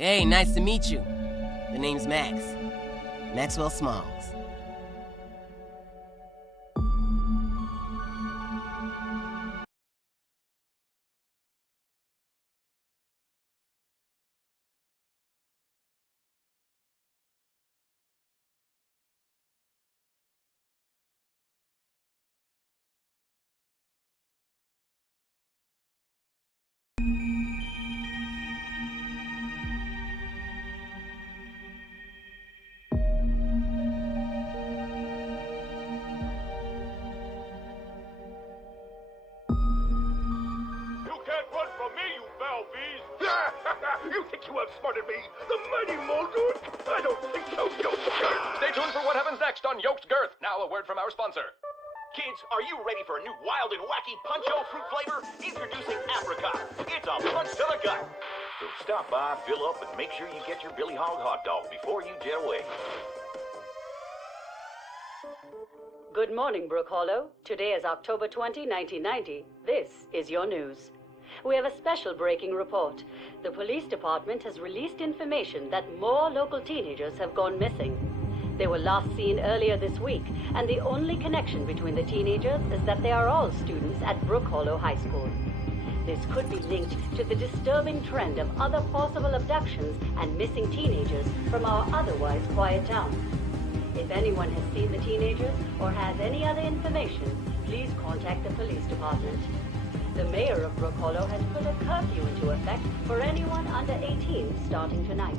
Hey, nice to meet you. The name's Max. Maxwell Smalls. You think you outsmarted me? The mighty Muldoon? I don't think so, Yoked Girth. Stay tuned for what happens next on Yoked Girth. Now a word from our sponsor. Kids, are you ready for a new wild and wacky Punch-O fruit flavor? Introducing Apricot. It's a punch to the gut. So stop by, fill up, and make sure you get your Billy Hog hot dog before you jet away. Good morning, Brook Hollow. Today is October 20, 1990. This is your news. We have a special breaking report. The police department has released information that more local teenagers have gone missing. They were last seen earlier this week, and the only connection between the teenagers is that they are all students at Brook Hollow High School. This could be linked to the disturbing trend of other possible abductions and missing teenagers from our otherwise quiet town. If anyone has seen the teenagers or has any other information, please contact the police department. The mayor of Brook Hollow has put a curfew into effect for anyone under 18 starting tonight.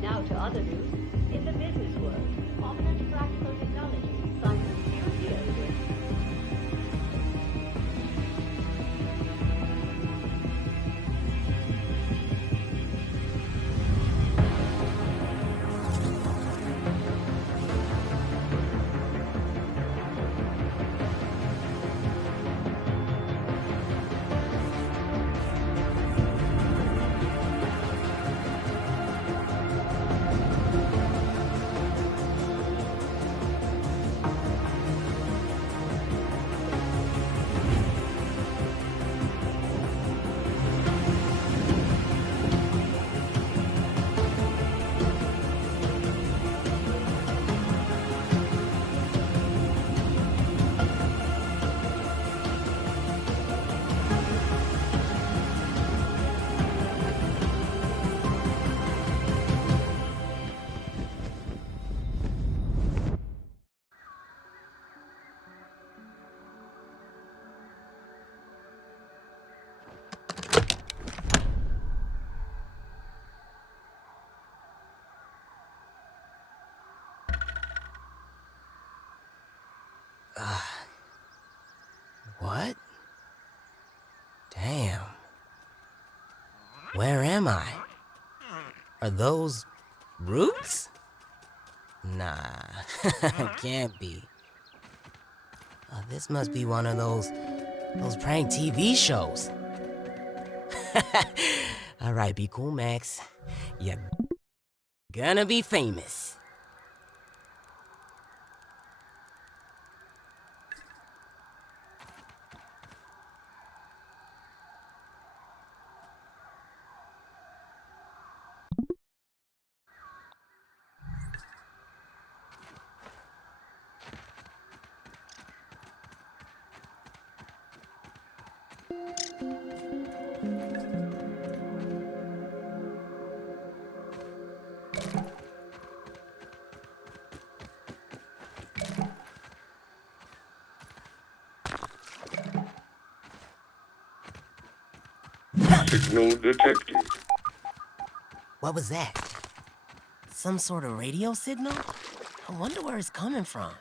Now to other news. In the business world, prominent practical technology signs a few deals with. What? Damn. Where am I? Are those roots? Nah, can't be. This must be one of those prank TV shows. All right, be cool, Max. You're gonna be famous. Signal detected. What was that? Some sort of radio signal? I wonder where it's coming from.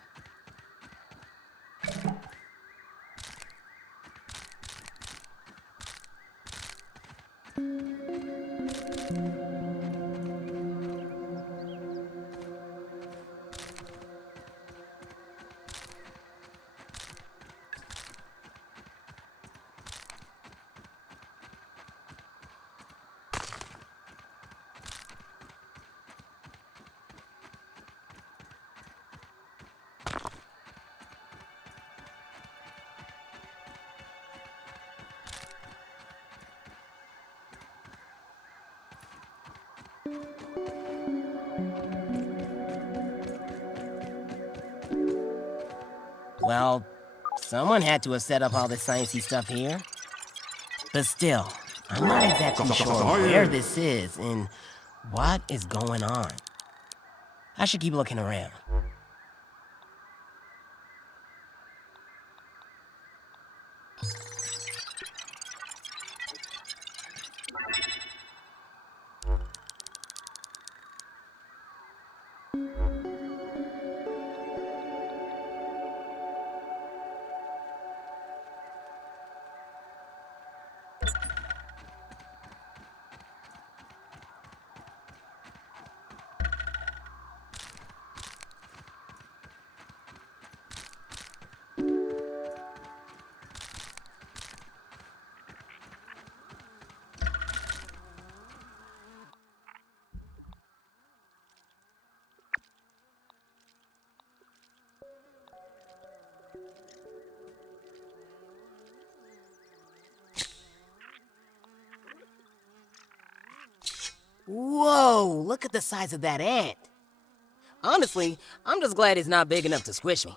Well, someone had to have set up all this sciencey stuff here. But still, I'm not exactly sure where this is and what is going on. I should keep looking around. Whoa, look at the size of that ant. Honestly, I'm just glad it's not big enough to squish me.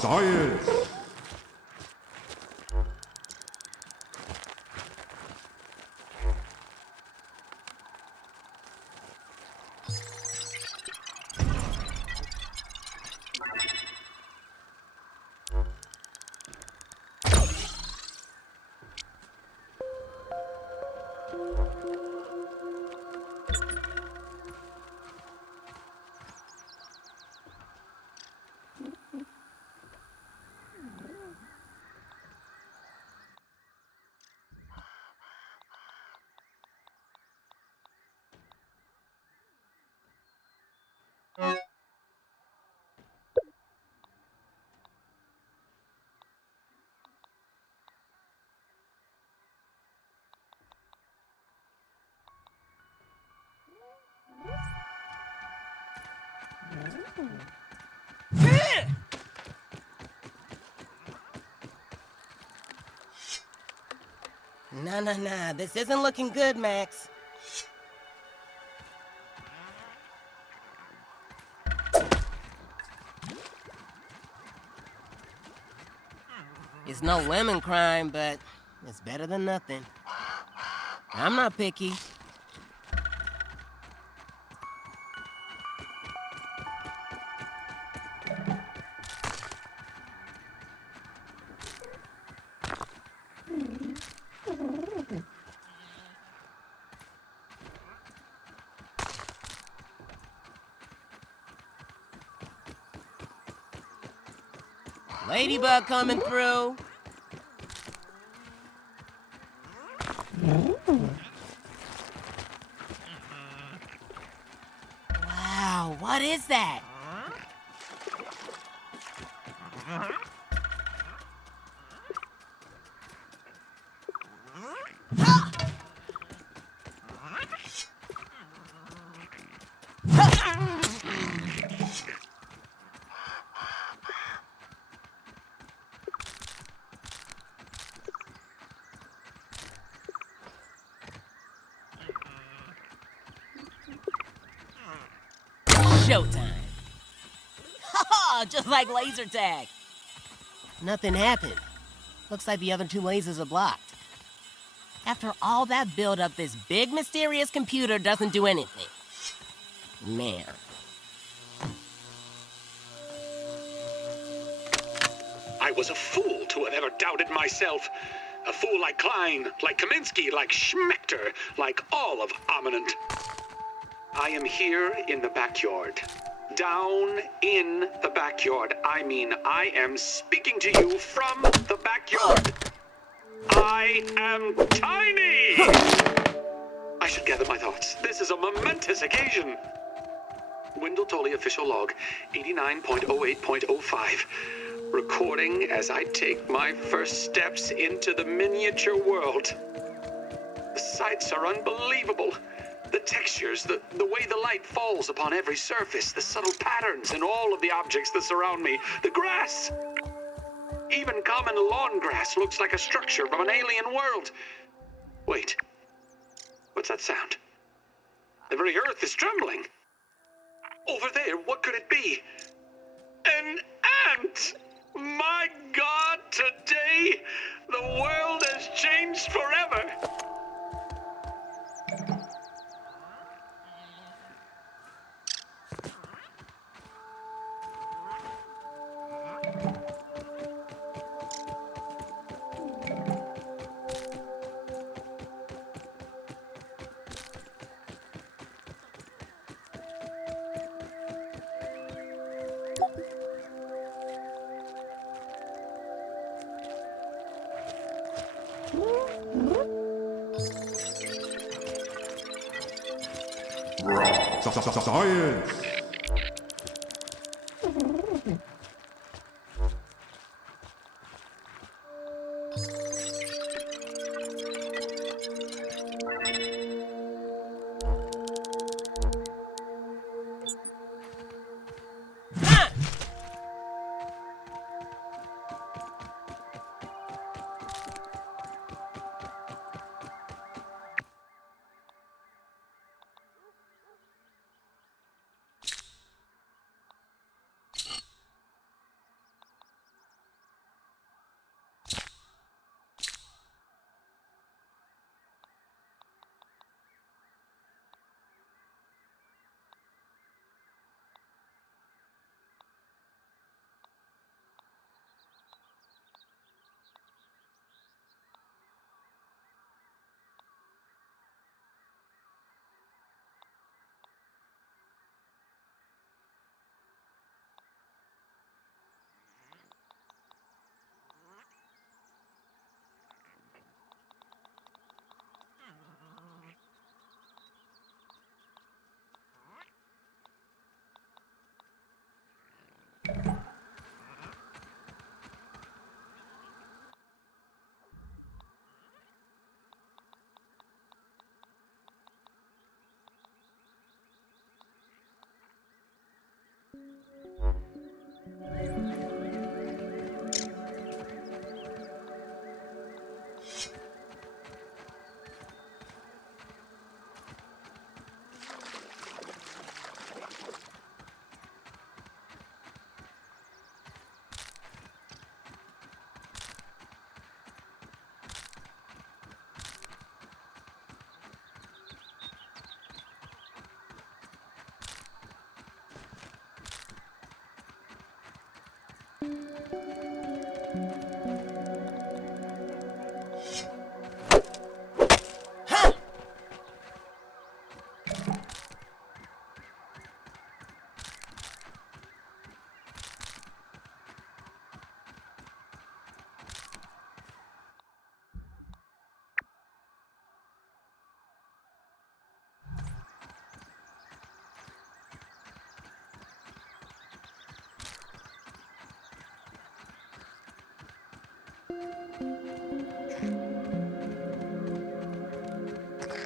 Science! Nah, this isn't looking good, Max. It's no lemon crime, but it's better than nothing. I'm not picky. Ladybug coming through. Wow, what is that? Showtime. Haha, just like laser tag. Nothing happened. Looks like the other two lasers are blocked. After all that build-up, this big mysterious computer doesn't do anything. Man. I was a fool to have ever doubted myself. A fool like Klein, like Kaminsky, like Schmechter, like all of Ominent. I am here in the backyard. Down in the backyard. I mean, I am speaking to you from the backyard. I am tiny! I should gather my thoughts. This is a momentous occasion. Wendell Tolley official log, 89.08.05. Recording as I take my first steps into the miniature world. The sights are unbelievable. The textures, the way the light falls upon every surface, the subtle patterns in all of the objects that surround me, the grass. Even common lawn grass looks like a structure from an alien world. Wait, what's that sound? The very earth is trembling. Over there, what could it be? An ant! My God, today, the world has changed forever. Science!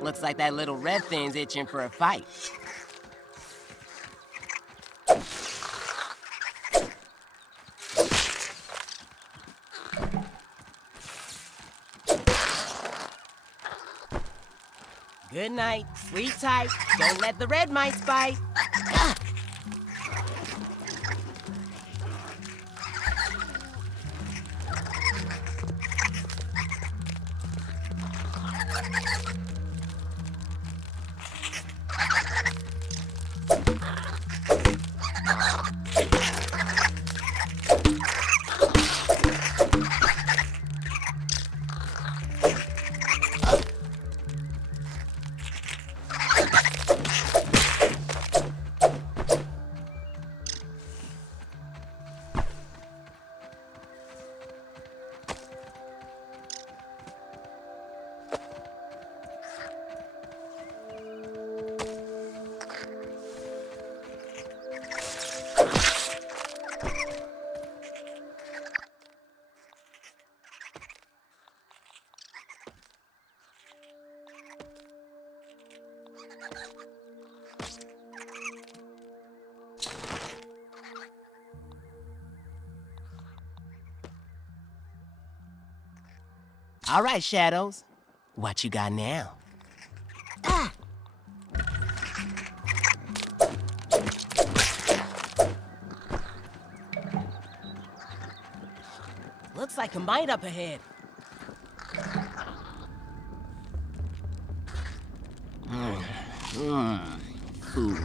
Looks like that little red thing's itching for a fight. Good night. Sleep tight. Don't let the red mice bite. All right, Shadows. What you got now? Ah! Looks like a mine up ahead. Food.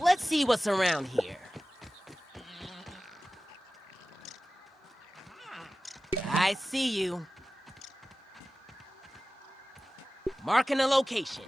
Let's see what's around here. I see you. Marking a location.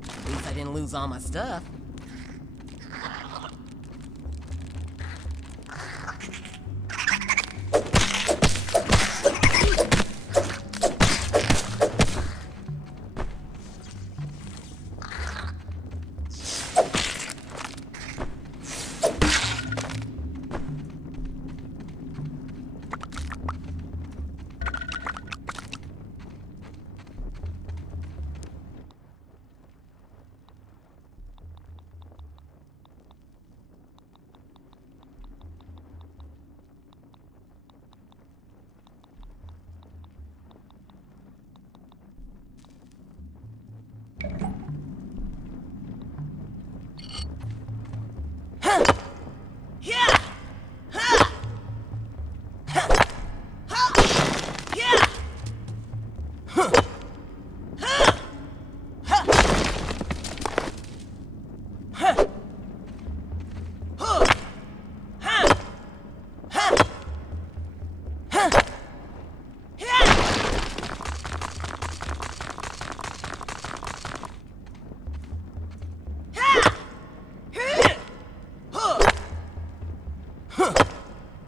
At least I didn't lose all my stuff.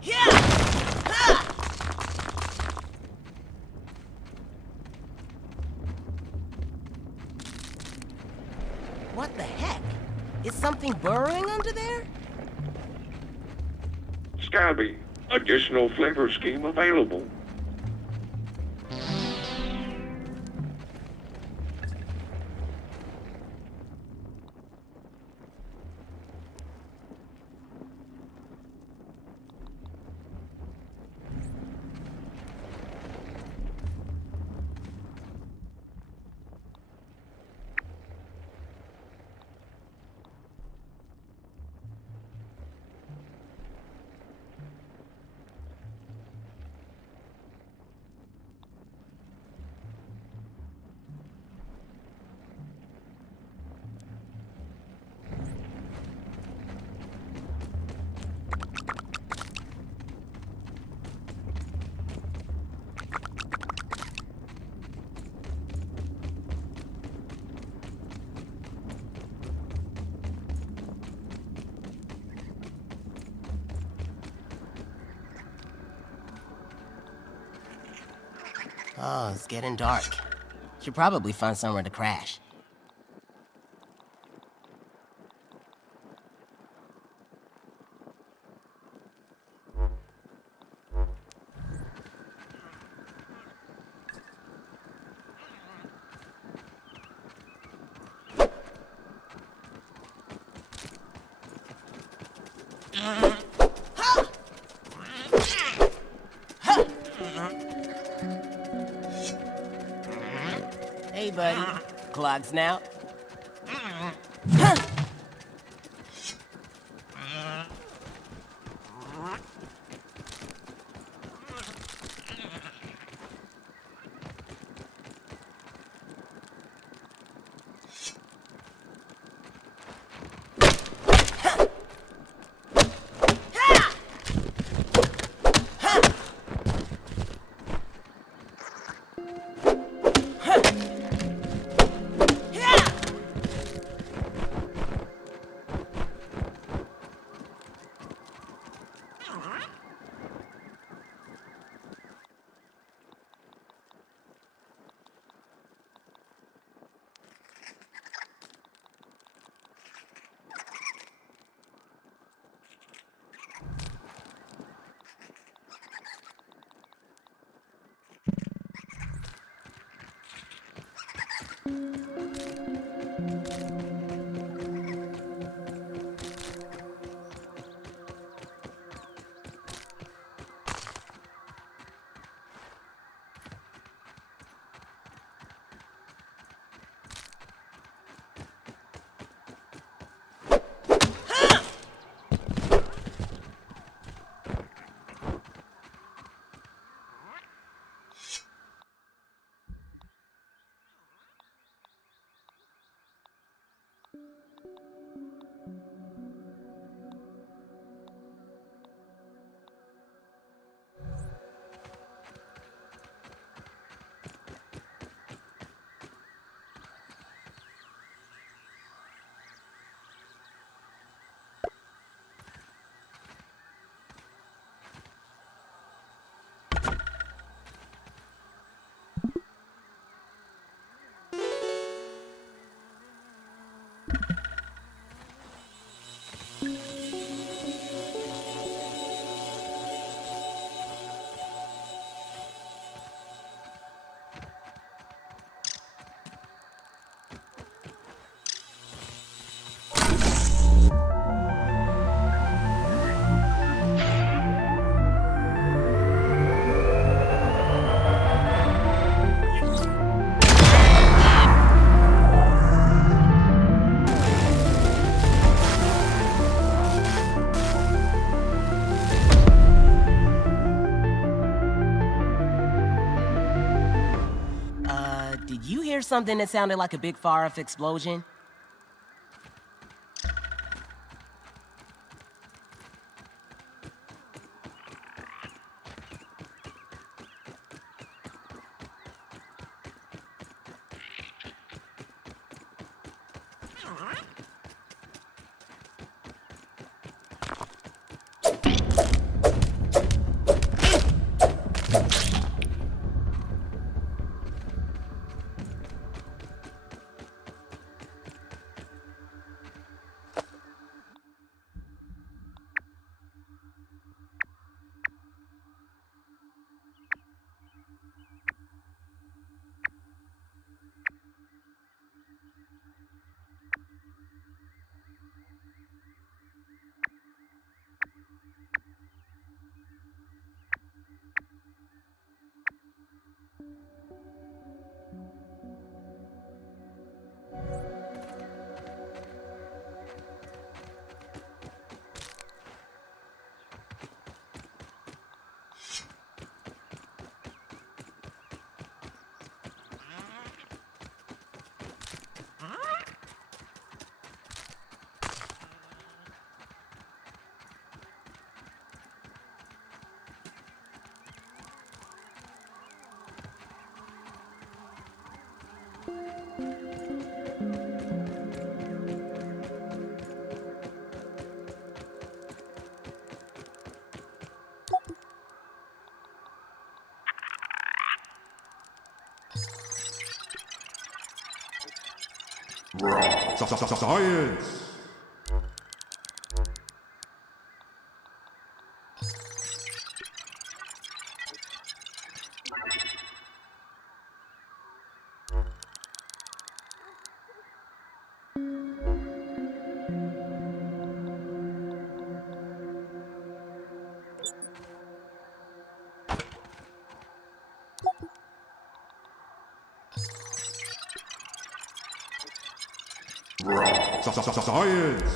Yeah! What the heck? Is something burrowing under there? Scabby, additional flavor scheme available. Oh, it's getting dark. Should probably find somewhere to crash. Hey, buddy. Clogs now. Did you hear something that sounded like a big far-off explosion? Science! Science!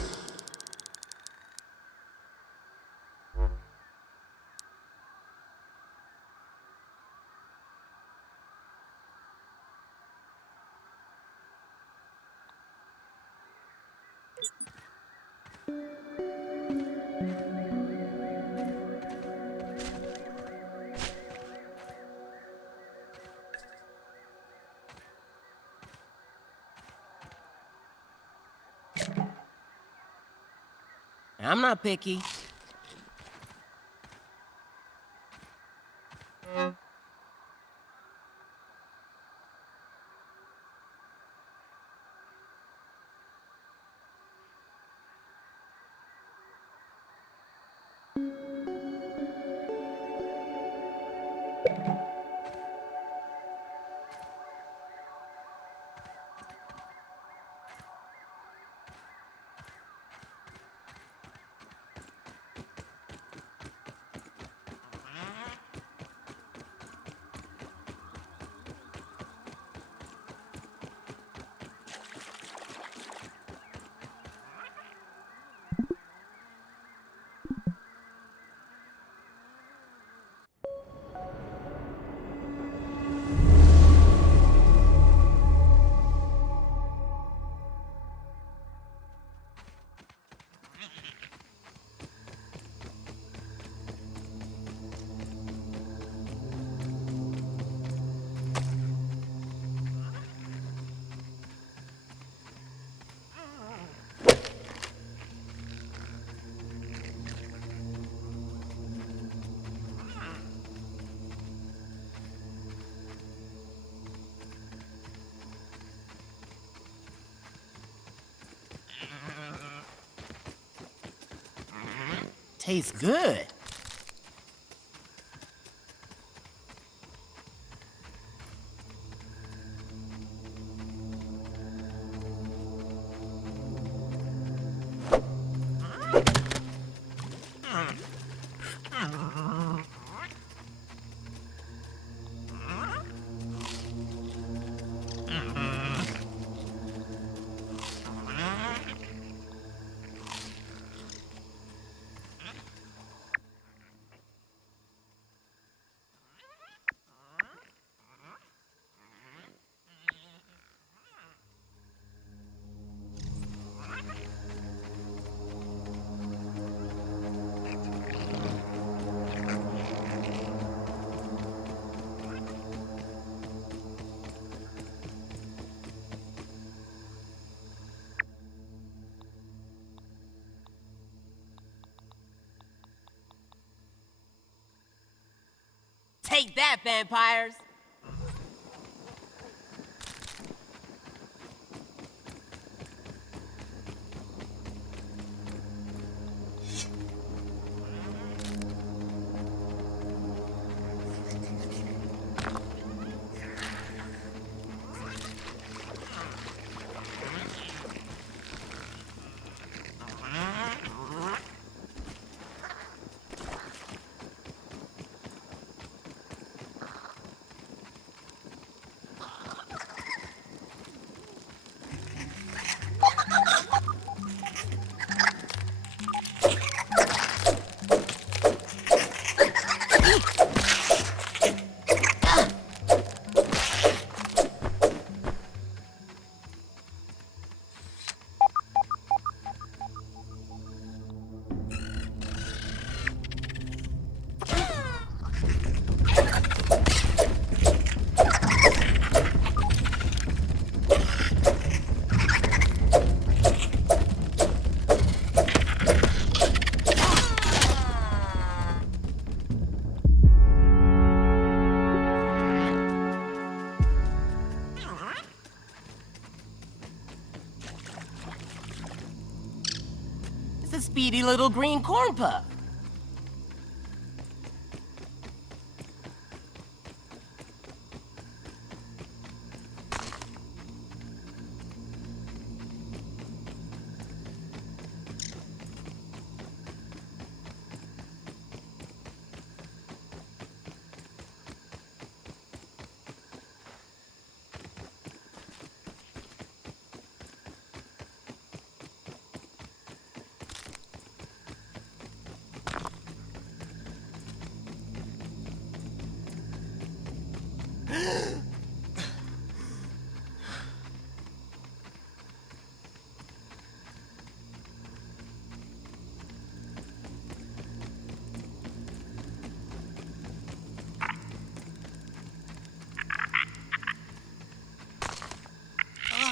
I'm not picky. Tastes good. Take that, vampires! a speedy little green corn puff.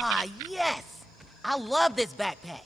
Ah, yes! I love this backpack.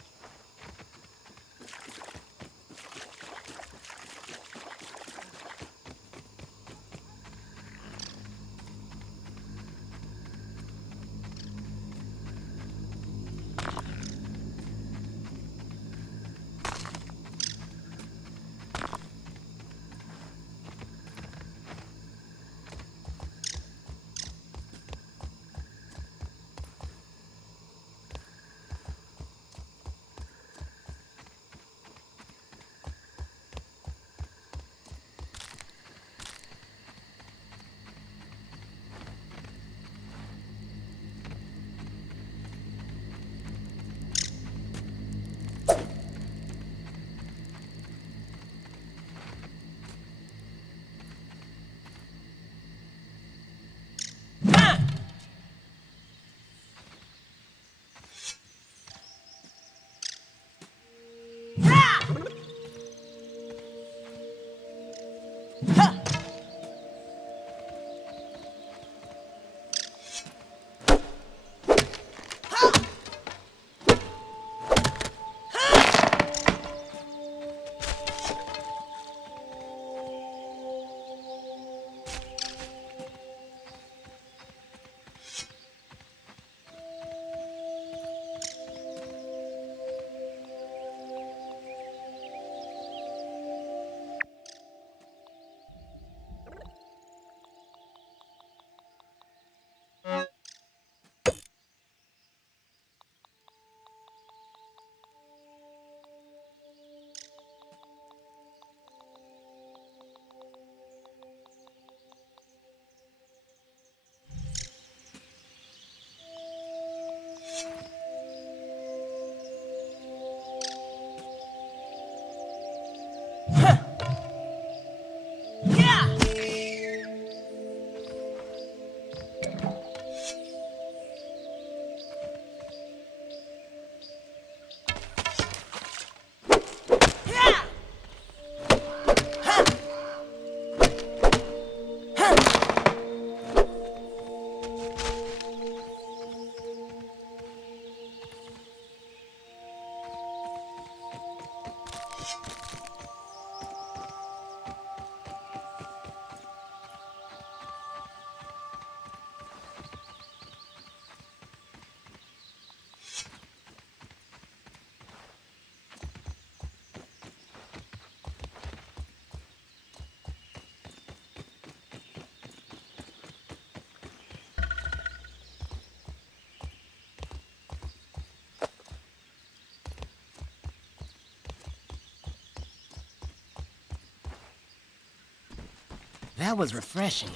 That was refreshing.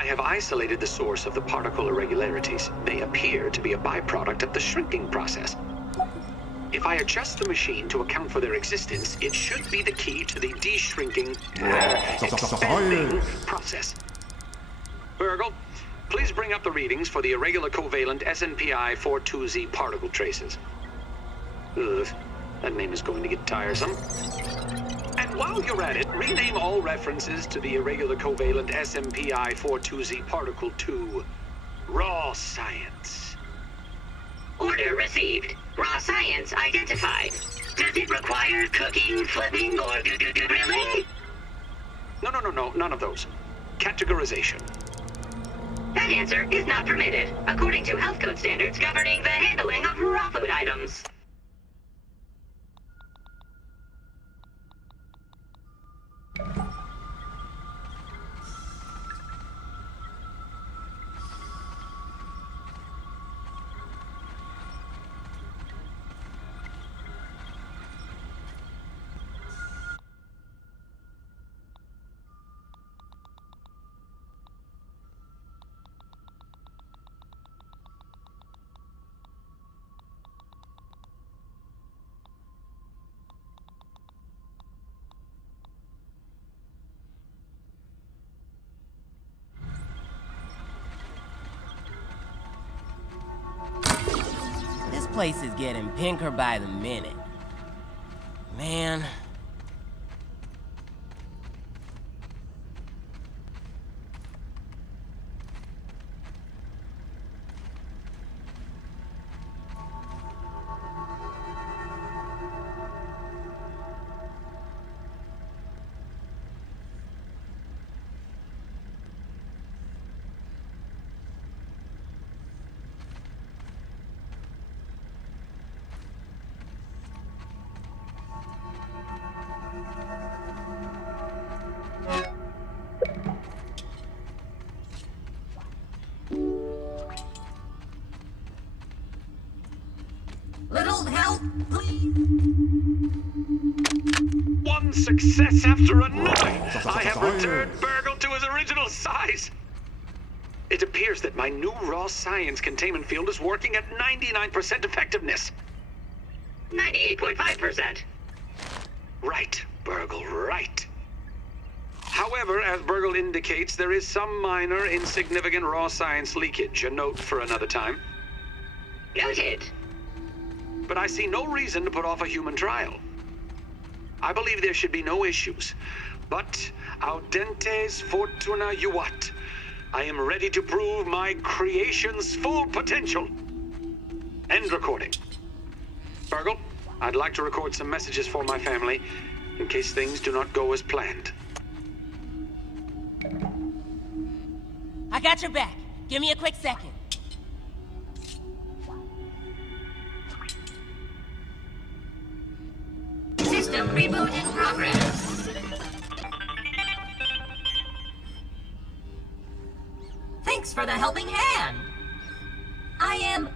I have isolated the source of the particle irregularities. They appear to be a byproduct of the shrinking process. If I adjust the machine to account for their existence, it should be the key to the de-shrinking, expanding process. Virgil, please bring up the readings for the irregular covalent SNPI 42Z particle traces. Ugh, that name is going to get tiresome. And while you're at it, rename all references to the irregular covalent SMPI 42Z particle to raw science. Order received. Raw science identified. Does it require cooking, flipping, or grilling? No, none of those. Categorization. That answer is not permitted, according to health code standards governing the handling of raw food items. This place is getting pinker by the minute. Man. Little help, please. One success after another! I have returned Burgle to his original size! It appears that my new raw science containment field is working at 99% effectiveness. 98.5%. Right, Burgle, right. However, as Burgle indicates, there is some minor, insignificant raw science leakage. A note for another time. Noted. But I see no reason to put off a human trial. I believe there should be no issues. But audentes fortuna juvat. I am ready to prove my creation's full potential. End recording. Burgle, I'd like to record some messages for my family in case things do not go as planned. I got your back. Give me a quick second. System reboot in progress. Thanks for the helping hand. I am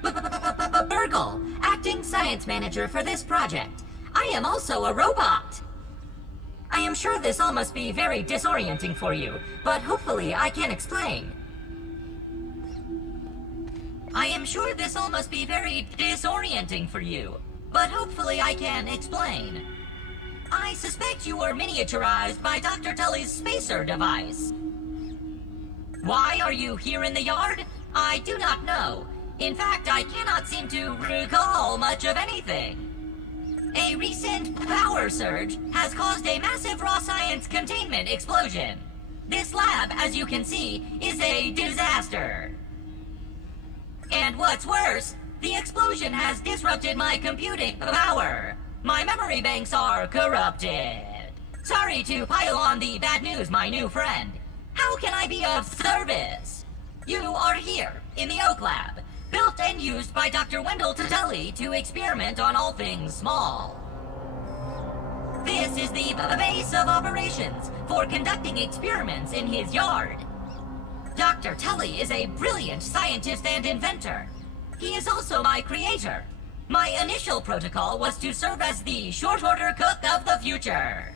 Burgle, acting science manager for this project. I am also a robot. I am sure this all must be very disorienting for you, but hopefully I can explain. I am sure this all must be very disorienting for you, but hopefully I can explain. I suspect you were miniaturized by Dr. Tully's spacer device. Why are you here in the yard? I do not know. In fact, I cannot seem to recall much of anything. A recent power surge has caused a massive raw science containment explosion. This lab, as you can see, is a disaster. And what's worse, the explosion has disrupted my computing power. My memory banks are corrupted. Sorry to pile on the bad news, my new friend. How can I be of service? You are here, in the Oak Lab, built and used by Dr. Wendell Tully to experiment on all things small. This is the base of operations for conducting experiments in his yard. Dr. Tully is a brilliant scientist and inventor. He is also my creator. My initial protocol was to serve as the short-order cook of the future.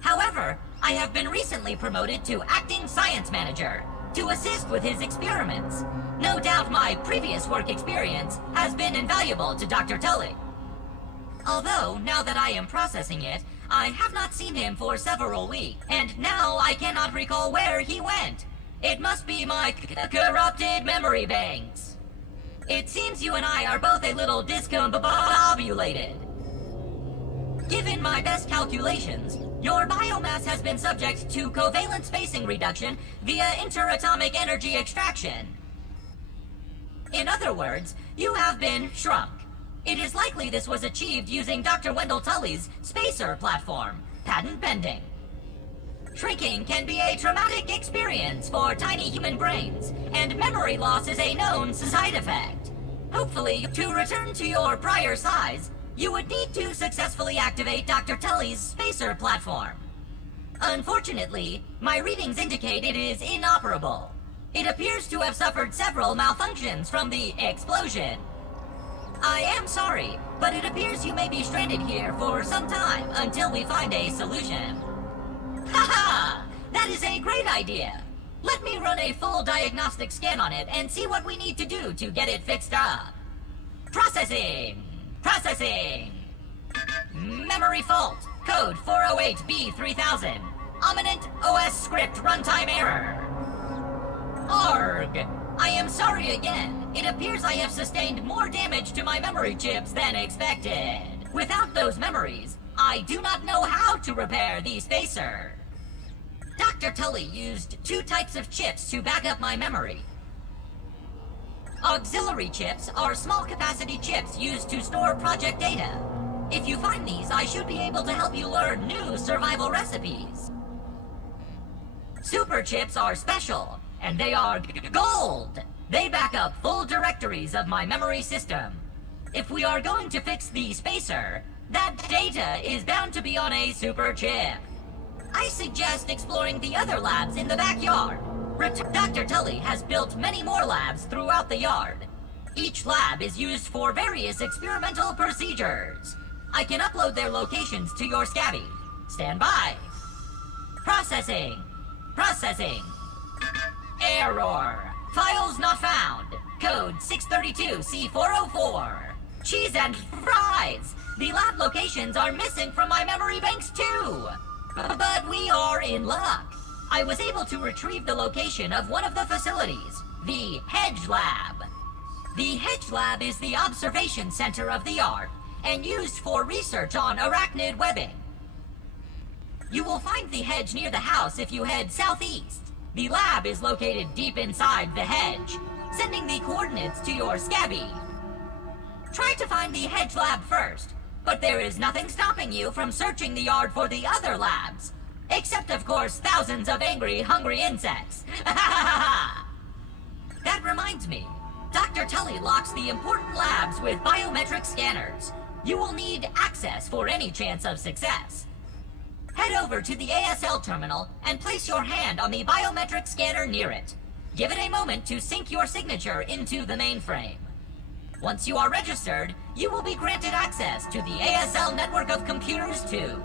However, I have been recently promoted to acting science manager to assist with his experiments. No doubt my previous work experience has been invaluable to Dr. Tully. Although, now that I am processing it, I have not seen him for several weeks, and now I cannot recall where he went. It must be my corrupted memory banks. It seems you and I are both a little discombobulated. Given my best calculations, your biomass has been subject to covalent spacing reduction via interatomic energy extraction. In other words, you have been shrunk. It is likely this was achieved using Dr. Wendell Tully's spacer platform, patent pending. Shrinking can be a traumatic experience for tiny human brains, and memory loss is a known side effect. Hopefully, to return to your prior size, you would need to successfully activate Dr. Tully's spacer platform. Unfortunately, my readings indicate it is inoperable. It appears to have suffered several malfunctions from the explosion. I am sorry, but it appears you may be stranded here for some time until we find a solution. Haha! That is a great idea! Let me run a full diagnostic scan on it and see what we need to do to get it fixed up. Processing! Processing! Memory fault. Code 408B3000. Ominent OS script runtime error. Arg! I am sorry again. It appears I have sustained more damage to my memory chips than expected. Without those memories, I do not know how to repair the spacer. Dr. Tully used 2 types of chips to back up my memory. Auxiliary chips are small capacity chips used to store project data. If you find these, I should be able to help you learn new survival recipes. Super chips are special, and they are gold! They back up full directories of my memory system. If we are going to fix the spacer, that data is bound to be on a super chip. I suggest exploring the other labs in the backyard. Dr. Tully has built many more labs throughout the yard. Each lab is used for various experimental procedures. I can upload their locations to your Scabby. Stand by. Processing. Processing. Error. Files not found. Code 632C404. Cheese and fries. The lab locations are missing from my memory banks too. But we are in luck. I was able to retrieve the location of one of the facilities, the Hedge Lab. The Hedge Lab is the observation center of the yard and used for research on arachnid webbing. You will find the hedge near the house if you head southeast. The lab is located deep inside the hedge, sending the coordinates to your Scabby. Try to find the Hedge Lab first, but there is nothing stopping you from searching the yard for the other labs. Except, of course, thousands of angry, hungry insects. That reminds me. Dr. Tully locks the important labs with biometric scanners. You will need access for any chance of success. Head over to the ASL terminal and place your hand on the biometric scanner near it. Give it a moment to sync your signature into the mainframe. Once you are registered, you will be granted access to the ASL network of computers too.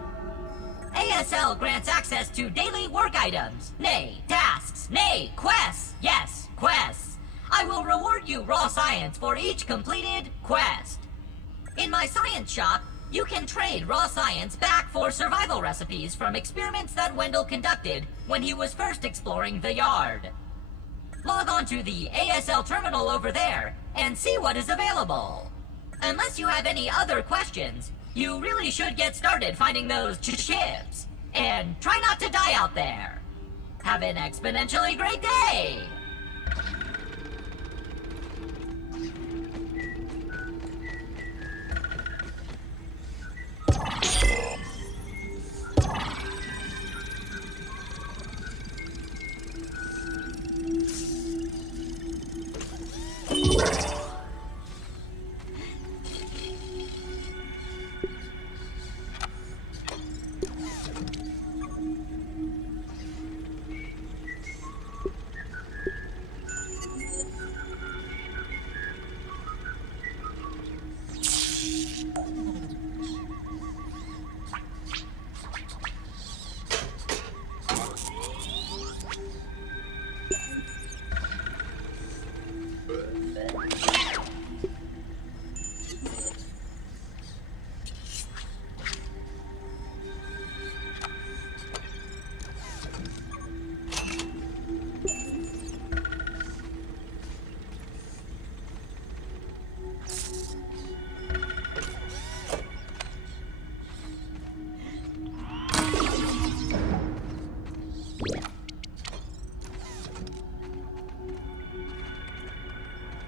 ASL grants access to daily work items, nay, tasks, nay, quests, yes, quests. I will reward you raw science for each completed quest. In my science shop, you can trade raw science back for survival recipes from experiments that Wendell conducted when he was first exploring the yard. Log on to the ASL terminal over there and see what is available. Unless you have any other questions, you really should get started finding those chips. And try not to die out there. Have an exponentially great day!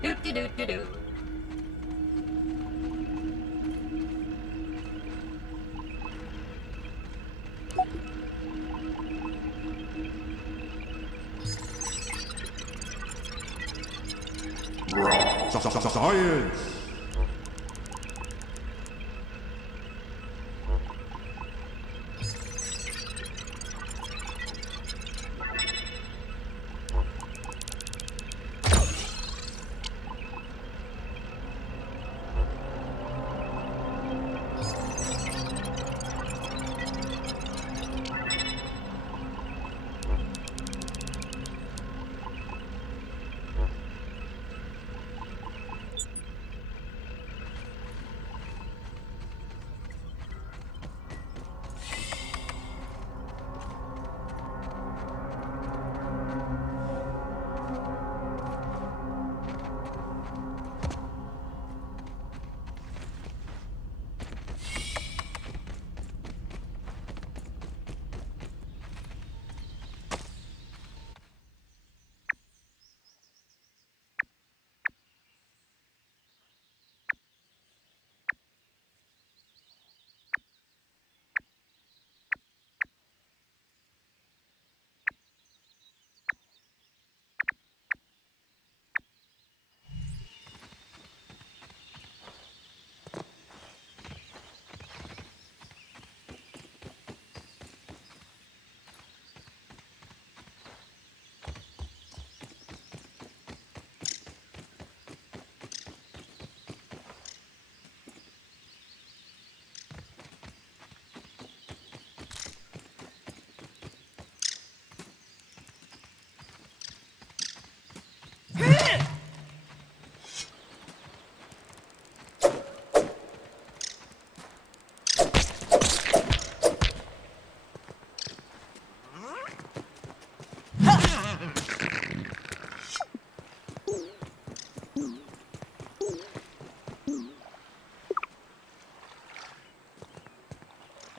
Do-do-do-do-do. Science!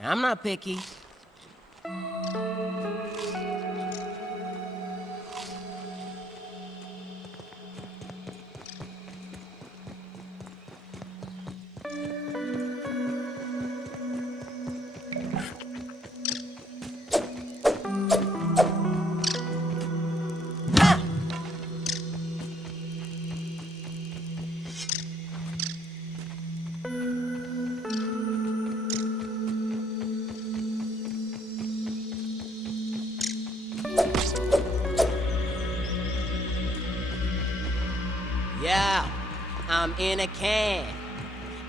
I'm not picky. Yeah, I'm in a can,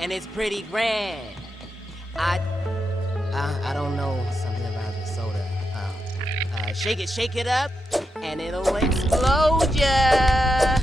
and it's pretty grand. I don't know, something about the soda. Shake it up, and it'll explode ya.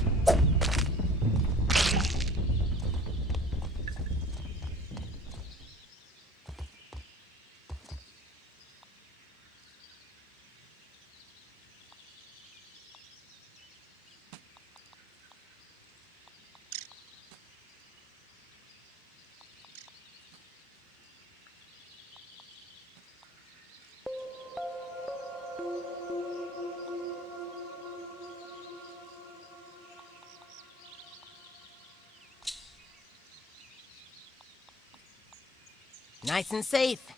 Nice and safe.